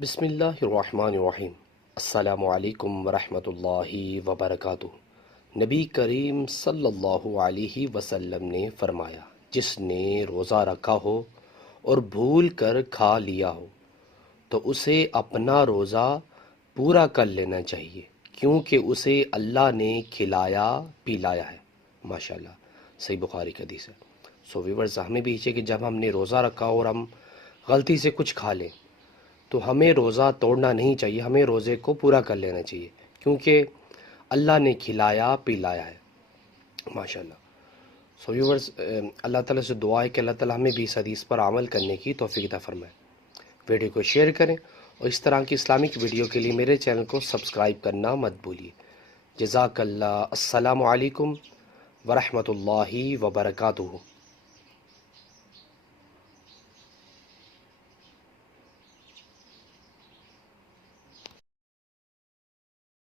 بسم اللہ الرحمن الرحیم۔ السلام علیکم ورحمۃ اللہ وبرکاتہ۔ نبی کریم صلی اللہ علیہ وسلم نے فرمایا، جس نے روزہ رکھا ہو اور بھول کر کھا لیا ہو تو اسے اپنا روزہ پورا کر لینا چاہیے، کیونکہ اسے اللہ نے کھلایا پلایا ہے۔ ماشاءاللہ، صحیح بخاری کی حدیث ہے۔ ویورز، ہمیں بھی چاہیے کہ جب ہم نے روزہ رکھا اور ہم غلطی سے کچھ کھا لیں تو ہمیں روزہ توڑنا نہیں چاہیے، ہمیں روزے کو پورا کر لینا چاہیے، کیونکہ اللہ نے کھلایا پلایا ہے۔ ماشاءاللہ۔ ویورز، اللہ تعالیٰ سے دعا ہے کہ اللہ تعالیٰ ہمیں بھی اس حدیث پر عمل کرنے کی توفیق عطا فرمائے۔ ویڈیو کو شیئر کریں اور اس طرح کی اسلامک ویڈیو کے لیے میرے چینل کو سبسکرائب کرنا مت بھولیے۔ جزاک اللہ۔ السلام علیکم ورحمۃ اللہ وبرکاتہ۔